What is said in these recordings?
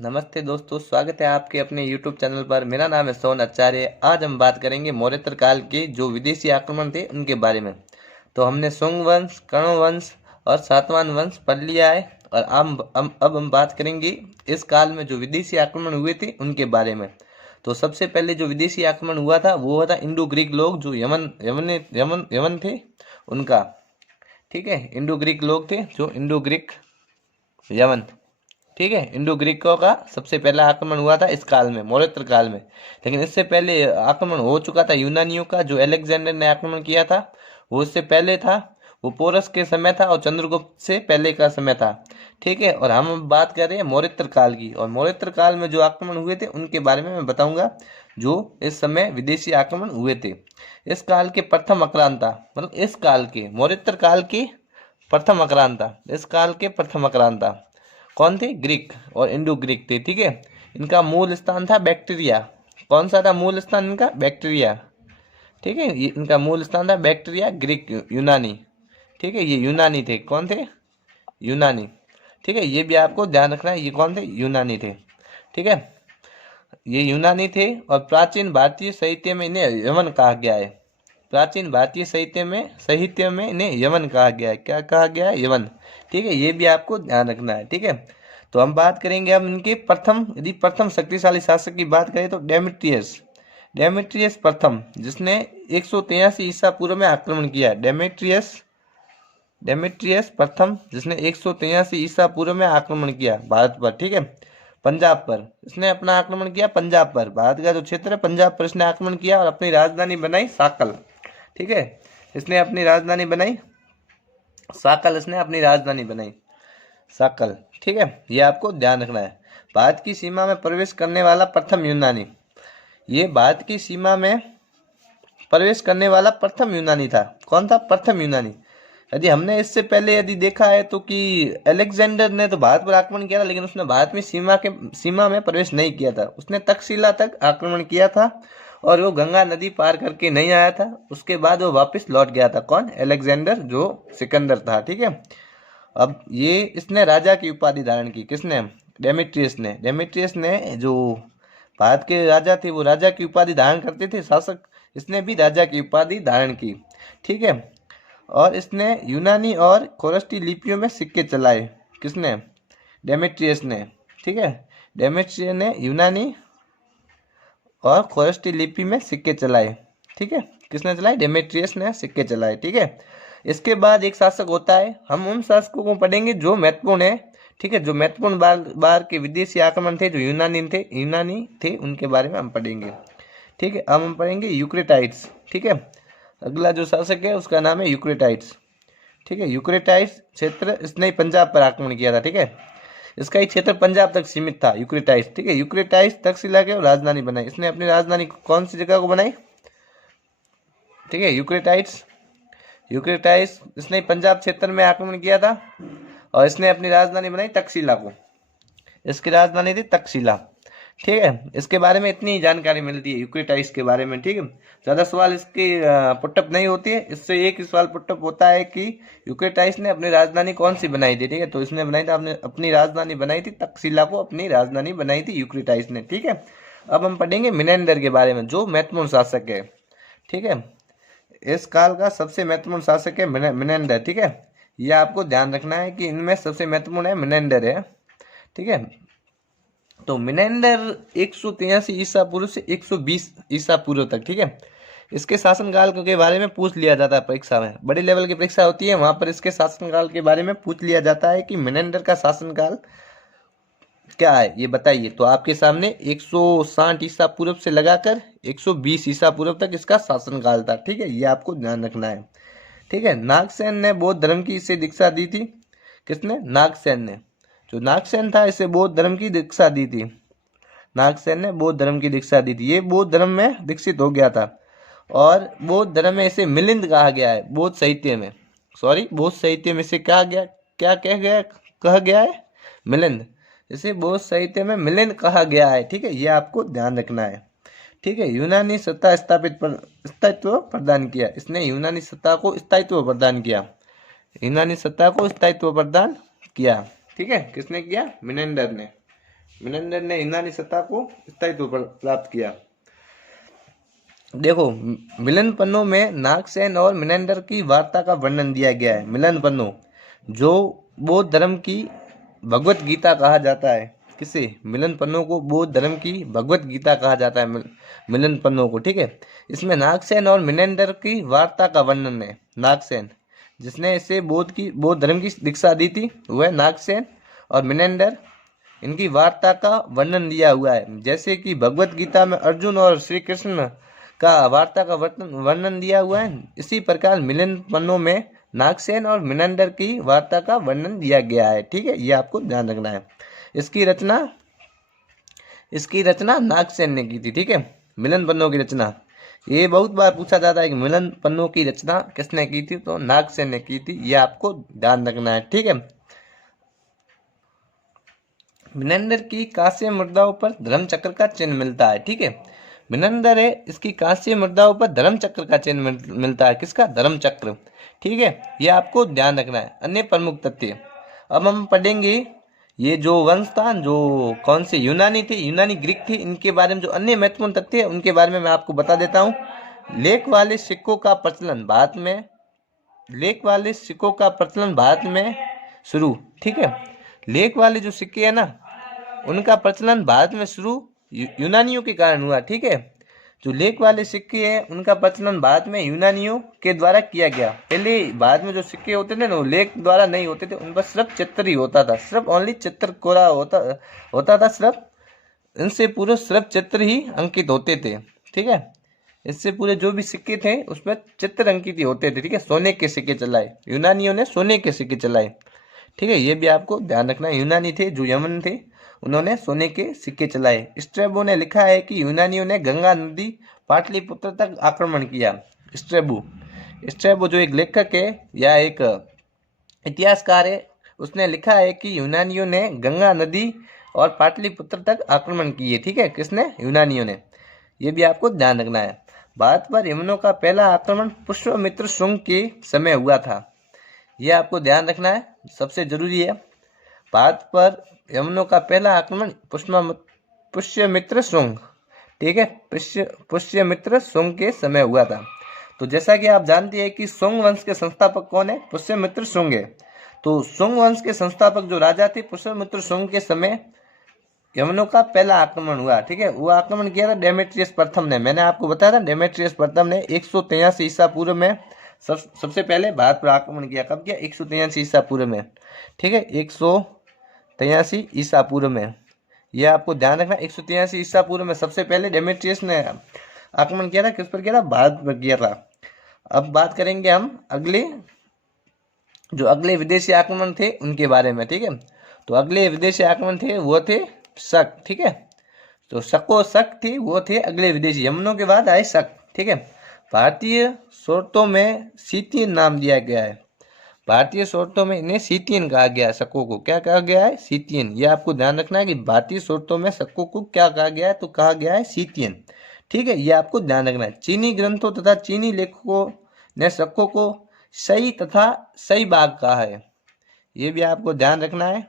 नमस्ते दोस्तों, स्वागत है आपके अपने YouTube चैनल पर। मेरा नाम है सोन आचार्य। आज हम बात करेंगे मौर्योत्तर काल के जो विदेशी आक्रमण थे उनके बारे में। तो हमने शुंग वंश, कर्ण वंश और सातवाहन वंश पढ़ लिया है और अब हम बात करेंगे इस काल में जो विदेशी आक्रमण हुए थे उनके बारे में। तो सबसे पहले जो विदेशी आक्रमण हुआ था वो हुआ था इंडो ग्रीक लोग जो यमन यमन यमन यमन थे उनका। ठीक है, इंडो ग्रीक लोग थे जो इंडो ग्रीक यमन। ठीक है, इंडो ग्रीकों का सबसे पहला आक्रमण हुआ था इस काल में, मौर्योत्तर काल में। लेकिन इससे पहले आक्रमण हो चुका था यूनानियों का, जो अलेक्जेंडर ने आक्रमण किया था वो उससे पहले था। वो पोरस के समय था और चंद्रगुप्त से पहले का समय था। ठीक है, और हम अब बात कर रहे हैं मौर्योत्तर काल की। और मौर्योत्तर काल में जो आक्रमण हुए थे उनके बारे में मैं बताऊंगा, जो इस समय विदेशी आक्रमण हुए थे। इस काल के प्रथम आक्रांता, मतलब इस काल के मौर्योत्तर काल की प्रथम आक्रांता, इस काल के प्रथम आक्रांता कौन थे? ग्रीक और इंडो ग्रीक थे। ठीक है, इनका मूल स्थान था बैक्टीरिया। कौन सा था मूल स्थान इनका? बैक्टीरिया। ठीक है, ये इनका मूल स्थान था बैक्टीरिया, ग्रीक यूनानी। ठीक है, ये यूनानी थे। कौन थे? यूनानी। ठीक है, ये भी आपको ध्यान रखना है, ये कौन थे? यूनानी थे। ठीक है, ये यूनानी थे। और प्राचीन भारतीय साहित्य में इन्हें यमन कहा गया है। प्राचीन भारतीय साहित्य में इन्हें यमन कहा गया है। क्या कहा गया है? यमन। ठीक है, ये भी आपको ध्यान रखना है। ठीक है, तो हम बात करेंगे अब इनके प्रथम, यदि प्रथम शक्तिशाली शासक की बात करें तो डेमेट्रियस। डेमेट्रियस प्रथम, जिसने 183 ईसा पूर्व में आक्रमण किया। डेमेट्रियस प्रथम, जिसने 183 ईसा पूर्व में आक्रमण किया भारत पर। ठीक है, पंजाब पर इसने अपना आक्रमण किया। पंजाब पर, भारत का जो क्षेत्र है पंजाब पर इसने आक्रमण किया और अपनी राजधानी बनाई साकल। ठीक है, इसने अपनी राजधानी बनाई साकल। इसने अपनी राजधानी बनाई साकल। ठीक है, ये आपको ध्यान रखना है। भारत की सीमा में प्रवेश करने वाला प्रथम यूनानी, ये भारत की सीमा में प्रवेश करने वाला प्रथम यूनानी था। कौन था? प्रथम यूनानी। यदि हमने इससे पहले यदि देखा है तो कि अलेक्जेंडर ने तो भारत पर आक्रमण किया था, लेकिन उसने भारत में सीमा में प्रवेश नहीं किया था। उसने तक्षशिला तक आक्रमण किया था और वो गंगा नदी पार करके नहीं आया था। उसके बाद वो वापस लौट गया था। कौन? अलेक्जेंडर, जो सिकंदर था। ठीक है, अब ये इसने राजा की उपाधि धारण की। किसने? डेमेट्रियस ने। डेमेट्रियस ने, जो भारत के राजा थे, वो राजा की उपाधि धारण करते थे, शासक। इसने भी राजा की उपाधि धारण की। ठीक है, और इसने यूनानी और खोरस्टी लिपियों में सिक्के चलाए। किसने? डेमेट्रियस ने। ठीक है, डेमेट्रियस ने यूनानी और खोरस्टी लिपि में सिक्के चलाए। ठीक है, किसने चलाए? डेमेट्रियस ने सिक्के चलाए। ठीक है, इसके बाद एक शासक होता है, हम उन शासकों को पढ़ेंगे जो महत्वपूर्ण है। ठीक है, जो महत्वपूर्ण बार के विदेशी आक्रमण थे, जो यूनानी थे उनके बारे में हम पढ़ेंगे। ठीक है, अब हम पढ़ेंगे यूक्रेटाइड्स। ठीक है, अगला जो शासक है उसका नाम है यूक्रेटाइड्स। ठीक है, यूक्रेटाइड्स क्षेत्र, इसने पंजाब पर आक्रमण किया था। ठीक है, इसका ही क्षेत्र पंजाब तक सीमित था, यूक्रेटाइड्स। ठीक है, यूक्रेटाइड्स तक्षशिला के राजधानी बनाई। इसने अपनी राजधानी कौन सी जगह को बनाई? ठीक है, यूक्रेटाइड्स इसने पंजाब क्षेत्र में आक्रमण किया था और इसने अपनी राजधानी बनाई तक्षशिला को। इसकी राजधानी थी तक्षशिला। ठीक है, इसके बारे में इतनी ही जानकारी मिलती है यूक्रेटाइड्स के बारे में। ठीक है, ज़्यादा सवाल इसके पुटअप नहीं होती है। इससे एक सवाल पुटअप होता है कि यूक्रेटाइड्स ने अपनी राजधानी कौन सी बनाई थी। ठीक है, तो इसने बनाई थी, अपनी राजधानी बनाई थी तक्षशिला को, अपनी राजधानी बनाई थी यूक्रेटाइड्स ने। ठीक है, अब हम पढ़ेंगे मिनेंडर के बारे में, जो महत्वपूर्ण शासक है। ठीक है, इस काल का सबसे महत्वपूर्ण शासक है मिनेंडर। ठीक है, यह आपको ध्यान रखना है कि इनमें सबसे महत्वपूर्ण है मिनेंडर है। ठीक है, तो मिनेंडर 183 ईसा पूर्व से 120 ईसा पूर्व तक। ठीक है, इसके शासनकाल के बारे में पूछ लिया जाता है परीक्षा में, बड़ी लेवल की परीक्षा होती है, वहां पर इसके शासनकाल के बारे में पूछ लिया जाता है कि मिनेंडर का शासनकाल क्या है, ये बताइए। तो आपके सामने 160 ईसा पूर्व से लगाकर 120 ईसा पूर्व तक इसका शासनकाल था। ठीक है, ये आपको ध्यान रखना है। ठीक है, नागसेन ने बौद्ध धर्म की इसे दीक्षा दी थी। किसने? नागसेन ने। जो नागसेन था इसे बौद्ध धर्म की दीक्षा दी थी। नागसेन ने बौद्ध धर्म की दीक्षा दी थी। ये बौद्ध धर्म में दीक्षित हो गया था और बौद्ध धर्म में इसे मिलिंद कहा गया है। बौद्ध साहित्य में, बौद्ध साहित्य में इसे कहा गया, क्या कहा गया है? मिलिंद। इसे बौद्ध साहित्य में मिलिंद कहा गया है। ठीक है, ये आपको ध्यान रखना है। ठीक है, यूनानी सत्ता स्थायित्व प्रदान किया। इसने यूनानी सत्ता को स्थायित्व प्रदान किया। यूनानी सत्ता को स्थायित्व प्रदान किया। ठीक है, किसने किया? मिनेंडर ने। मिनेंडर ने यूनानी सत्ता को स्थायित्व प्राप्त किया। देखो, मिलन पन्नों में नागसेन और मिनेंडर की वार्ता का वर्णन दिया गया है। मिलन पन्नों जो बौद्ध धर्म की भगवत गीता कहा जाता है। किसे? मिलन पन्नों को बौद्ध धर्म की भगवत गीता कहा जाता है, मिलन पन्नों को, ठीक है। इसमें नागसेन और मिनेंडर की वार्ता का वर्णन है। नागसेन जिसने इसे बौद्ध धर्म की दीक्षा दी थी वह नागसेन, और मिनेंडर इनकी वार्ता का वर्णन दिया हुआ है। जैसे कि भगवत गीता में अर्जुन और श्री कृष्ण का वार्ता का वर्णन दिया हुआ है, इसी प्रकार मिलन पन्नों में नागसेन और मिनेंडर की वार्ता का वर्णन दिया गया है, ठीक है। ये आपको ध्यान रखना है। इसकी रचना नागसेन ने की थी, ठीक है। मिलन पन्नों की रचना, ये बहुत बार पूछा जाता है कि मिलन पन्नों की रचना किसने की थी, तो नागसेन ने की थी। ये आपको ध्यान रखना है, ठीक है। मिनेंडर की कांस्य मुद्राओं पर धर्म चक्र का चिन्ह मिलता है, ठीक है। मिनेंडर है, इसकी कांस्य मुद्राओं पर धर्म चक्र का चिन्ह मिलता है। किसका? धर्म चक्र, ठीक है। ये आपको ध्यान रखना है। अन्य प्रमुख तथ्य अब हम पढ़ेंगे। ये जो वंश था, जो कौन से यूनानी थे, यूनानी ग्रीक थे, इनके बारे में जो अन्य महत्वपूर्ण तथ्य है उनके बारे में मैं आपको बता देता हूँ। लेख वाले सिक्कों का प्रचलन भारत में शुरू, ठीक है। लेख वाले जो सिक्के है ना, उनका प्रचलन भारत में शुरू यूनानियों के कारण हुआ, ठीक है। जो लेख वाले सिक्के हैं उनका प्रचलन भारत में यूनानियों के द्वारा किया गया। पहले भारत में जो सिक्के होते थे ना, वो लेख द्वारा नहीं होते थे, उन पर सिर्फ चित्र ही होता था, सिर्फ ओनली चित्र कोरा होता था, सिर्फ इनसे पूरे सिर्फ चित्र ही अंकित होते थे, ठीक है। इससे पूरे जो भी सिक्के थे उसमें चित्र अंकित ही होते थे, ठीक है। सोने के सिक्के चलाए, यूनानियों ने सोने के सिक्के चलाए, ठीक है। ये भी आपको ध्यान रखना है। यूनानी थे जो यमन थे, उन्होंने सोने के सिक्के चलाए। स्ट्रैबो ने लिखा है कि यूनानियों ने गंगा नदी पाटलिपुत्र तक आक्रमण किया। स्ट्रैबो जो एक लेखक है या एक इतिहासकार है, उसने लिखा है कि यूनानियों ने गंगा नदी और पाटलिपुत्र तक आक्रमण किए, ठीक है। किसने? यूनानियों ने। ये भी आपको ध्यान रखना है। भारत पर यमनों का पहला आक्रमण पुष्यमित्र शुंग के समय हुआ था। यह आपको ध्यान रखना है, सबसे जरूरी है। भारत पर यमनों का पहला आक्रमण पुष्यमित्र शुंग, ठीक है, पुष्यमित्र शुंग के समय हुआ था। तो जैसा कि आप जानते हैं कि शुंग वंश के संस्थापक कौन है? पुष्यमित्र शुंग है। तो शुंग वंश के संस्थापक जो राजा थे पुष्यमित्र शुंग के समय यमनों का पहला आक्रमण हुआ, ठीक है। वो आक्रमण किया था डेमेट्रियस प्रथम ने। मैंने आपको बताया था डेमेट्रियस प्रथम ने 183 ईसा पूर्व में सबसे पहले भारत पर आक्रमण किया। कब किया? 183 ईसा पूर्व में, ठीक है। 183 ईसा पूर्व में, यह आपको ध्यान रखना। 183 ईसा पूर्व में सबसे पहले डेमेट्रियस ने आक्रमण किया था। किस पर किया था? भारत पर किया था। अब बात करेंगे हम अगले विदेशी आक्रमण थे उनके बारे में, ठीक है। तो अगले विदेशी आक्रमण थे वो थे शक, ठीक है। तो शक थी, वो थे अगले विदेशी। यमनों के बाद आए शक, ठीक है। भारतीय स्रोतों में सीतियन नाम दिया गया है। भारतीय स्रोतों में इन्हें सीतियन कहा गया है। शकों को क्या कहा गया है? सीतियन। ये आपको ध्यान रखना है कि भारतीय स्रोतों में शकों को क्या कहा गया है? तो कहा गया है सीतियन, ठीक है। ये आपको ध्यान रखना है। चीनी ग्रंथों तथा चीनी लेखकों ने शकों को सही तथा सही बाग कहा है। ये भी आपको ध्यान रखना है।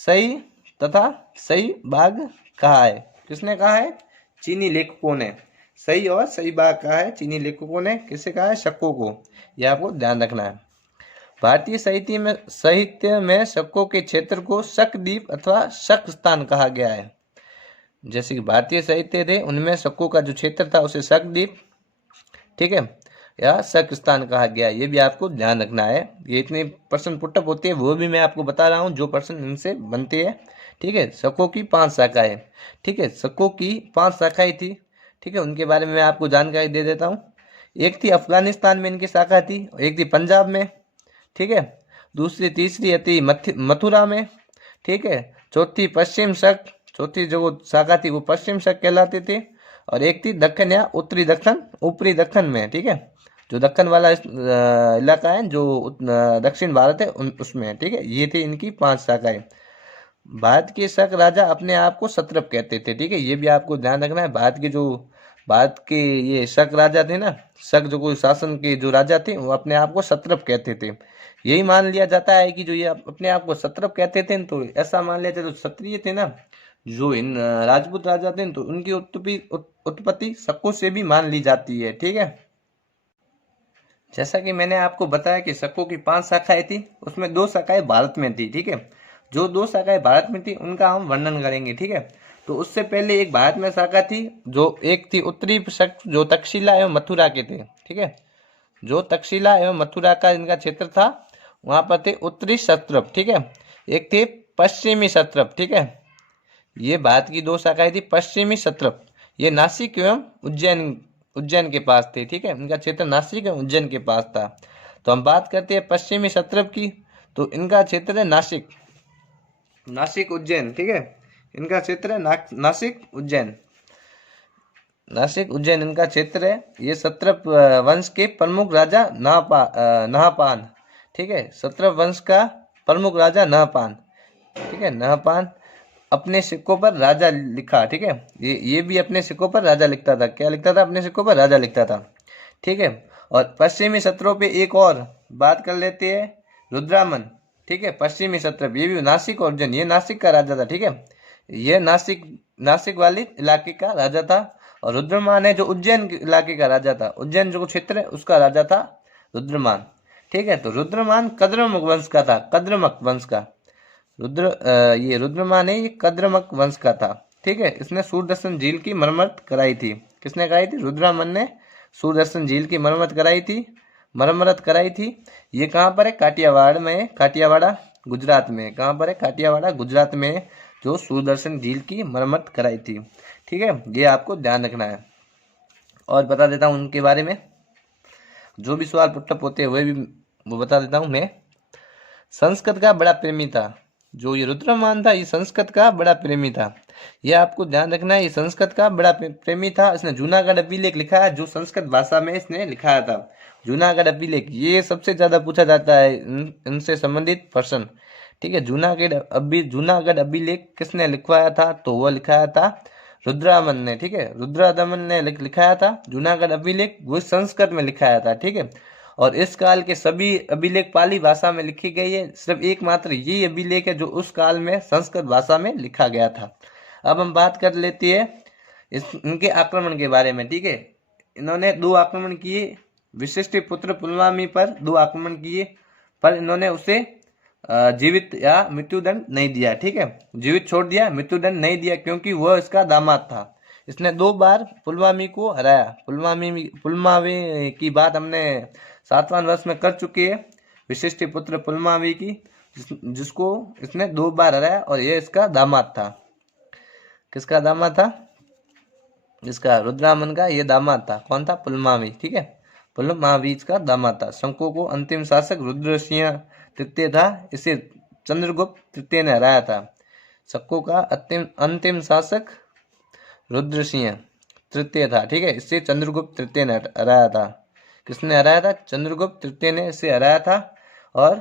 सही तथा सही बाग कहा है। किसने कहा है? चीनी लेखकों ने। सही और सही बाग कहा है चीनी लेखकों ने। किसे कहा है? शकों को। यह आपको ध्यान रखना है। भारतीय साहित्य में शकों के क्षेत्र को शकद्वीप अथवा शक स्थान कहा गया है। जैसे कि भारतीय साहित्य थे उनमें शकों का जो क्षेत्र था उसे शकद्वीप, ठीक है, या शक स्थान कहा गया। ये भी आपको ध्यान रखना है। ये इतने प्रश्न पुटअप होते हैं वो भी मैं आपको बता रहा हूँ जो प्रश्न इनसे बनते हैं, ठीक है। शकों की 5 शाखाएं, ठीक है। शकों की 5 शाखाएं थी, ठीक है। उनके बारे में मैं आपको जानकारी दे देता हूँ। एक थी अफगानिस्तान में इनकी शाखा थी, एक थी पंजाब में, ठीक है। तीसरी थी मथुरा में, ठीक है। चौथी पश्चिम शक, चौथी जो शाखा थी वो पश्चिम शक कहलाती थी। और एक थी दक्षिण या ऊपरी दक्षिण में, ठीक है। जो दक्षिण वाला इलाका है जो दक्षिण भारत है उसमें, ठीक है। ये थी इनकी 5 शाखाएं। भारत के शक राजा अपने आप को सत्रप कहते थे, ठीक है। ये भी आपको ध्यान रखना है। भारत के ये शक राजा थे ना, शक जो कोई शासन के जो राजा थे वो अपने आप को सत्रप कहते थे। यही मान लिया जाता है कि जो ये अपने आप को सत्रप कहते थे तो ऐसा मान लिया जाता, जो क्षत्रिय थे ना, जो इन राजपूत राजा थे तो उनकी उत्पत्ति शकों से भी मान ली जाती है। ठीक है, जैसा कि मैंने आपको बताया कि शकों की 5 शाखाएं थी, उसमें 2 शाखाएं भारत में थी। ठीक है, जो 2 शाखाएं भारत में थी उनका हम वर्णन करेंगे। ठीक है, तो उससे पहले एक भारत में शाखा थी, जो एक थी उत्तरी शक जो तक्षशिला एवं मथुरा के थे। ठीक है, जो तक्षशिला एवं मथुरा का इनका क्षेत्र था वहां पर थे उत्तरी क्षत्रप। ठीक है, एक थे पश्चिमी क्षत्रप। ठीक है, ये भारत की 2 शाखाएं थी। पश्चिमी क्षत्रप ये नासिक एवं उज्जैन के पास थे। ठीक है, इनका क्षेत्र नासिक एवं उज्जैन के पास था। तो हम बात करते हैं पश्चिमी क्षत्रप की, तो इनका क्षेत्र है नासिक उज्जैन। ठीक है, इनका क्षेत्र है नासिक उज्जैन इनका क्षेत्र है। ये क्षत्रप वंश के प्रमुख राजा नहपान। ठीक है, क्षत्रप वंश का प्रमुख राजा नहपान। ठीक है, नहपान अपने सिक्कों पर राजा लिखा। ठीक है, ये भी अपने सिक्कों पर राजा लिखता था। क्या लिखता था? अपने सिक्कों पर राजा लिखता था। ठीक है, और पश्चिमी क्षत्रों पे एक और बात कर लेते हैं, रुद्रामन। ठीक है, पश्चिमी क्षत्र ये भी नासिक और उज्जैन, ये नासिक का राजा था। ठीक है, ये नासिक वाली इलाके का राजा था। और रुद्रमान है जो उज्जैन इलाके का राजा था, उज्जैन जो क्षेत्र है उसका राजा था रुद्रमान। ठीक है, तो रुद्रमान कद्रमक वंश का था, कद्रमक वंश का ये रुद्रमान है, ये कद्रमक वंश का था। ठीक है, इसने सूरदर्शन झील की मरम्मत कराई थी। किसने कराई थी? रुद्रमन ने सूरदर्शन झील की मरम्मत कराई थी। ये कहाँ पर है? काठियावाड़ में है, काठियावाड़ा गुजरात में। कहाँ पर है? काठियावाड़ा गुजरात में, जो सूरदर्शन झील की मरम्मत कराई थी। ठीक है, ये आपको ध्यान रखना है। और बता देता हूँ उनके बारे में, जो भी सवाल पुटअप होते हैं वो बता देता हूँ मैं। संस्कृत का बड़ा प्रेमी था, जो ये रुद्रमान था ये संस्कृत का बड़ा प्रेमी था। ये आपको ध्यान रखना है, ये संस्कृत का बड़ा प्रेमी था। इसने जूनागढ़ अभिलेख लिखा है, जो संस्कृत भाषा में इसने लिखाया था। जूनागढ़ अभिलेख ये सबसे ज्यादा पूछा जाता है इनसे संबंधित प्रश्न। ठीक है, जूनागढ़ अभिलेख किसने लिखवाया था? तो वो लिखाया था रुद्रमन ने। ठीक है, रुद्रदमन ने लिखाया था जूनागढ़ अभिलेख, वो संस्कृत में लिखाया था। ठीक है, और इस काल के सभी अभिलेख पाली भाषा में लिखी गई है, सिर्फ एकमात्र यही अभिलेख है जो उस काल में संस्कृत भाषा में लिखा गया था। अब हम बात कर लेते हैं इनके आक्रमण के बारे में। ठीक है, इन्होंने 2 आक्रमण किए, विशिष्ट पुत्र पुलवामी पर 2 आक्रमण किए, पर इन्होंने उसे जीवित या मृत्युदंड नहीं दिया। ठीक है, जीवित छोड़ दिया, मृत्युदंड नहीं दिया, क्योंकि वह इसका दामाद था। इसने 2 बार पुलवामी को हराया। पुलमावी की बात हमने 7वां वर्ष में कर चुके हैं, विशिष्ट पुत्र पुलमावी की, जिसको इसने 2 बार हराया, और यह इसका दामाद था। किसका दामाद था? इसका रुद्रमन का ये दामाद था। कौन था? पुलमावी। ठीक है, पुलमावी का दामाद था। शंको को अंतिम शासक रुद्रसिंह तृतीय था, इसे चंद्रगुप्त तृतीय ने हराया था। शक्को का अंतिम शासक रुद्रसिंह तृतीय था। ठीक है, इससे चंद्रगुप्त तृतीय ने हराया था। किसने हराया था? चंद्रगुप्त तृतीय ने इसे हराया था। और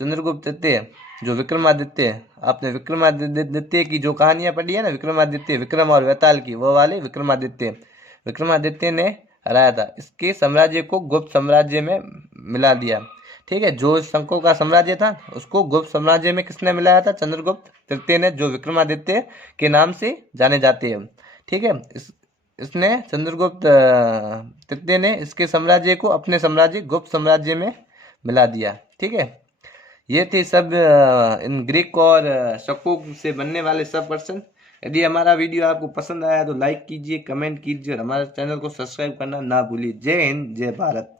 चंद्रगुप्त तृतीय जो विक्रमादित्य, आपने विक्रमादित्य की जो कहानियां पढ़ी है ना, विक्रमादित्य, विक्रम और वेताल की, वो वाले विक्रमादित्य ने हराया था। इसके साम्राज्य को गुप्त साम्राज्य में मिला दिया। ठीक है, जो शंको का साम्राज्य था उसको गुप्त साम्राज्य में किसने मिलाया था? चंद्रगुप्त तृतीय ने, जो विक्रमादित्य के नाम से जाने जाते हैं। ठीक है, इसने चंद्रगुप्त तृतीय ने इसके साम्राज्य को अपने साम्राज्य गुप्त साम्राज्य में मिला दिया। ठीक है, ये थे सब इन ग्रीक और शकों से बनने वाले सब प्रश्न। यदि हमारा वीडियो आपको पसंद आया तो लाइक कीजिए, कमेंट कीजिए और हमारे चैनल को सब्सक्राइब करना ना भूलिए। जय हिंद, जय भारत।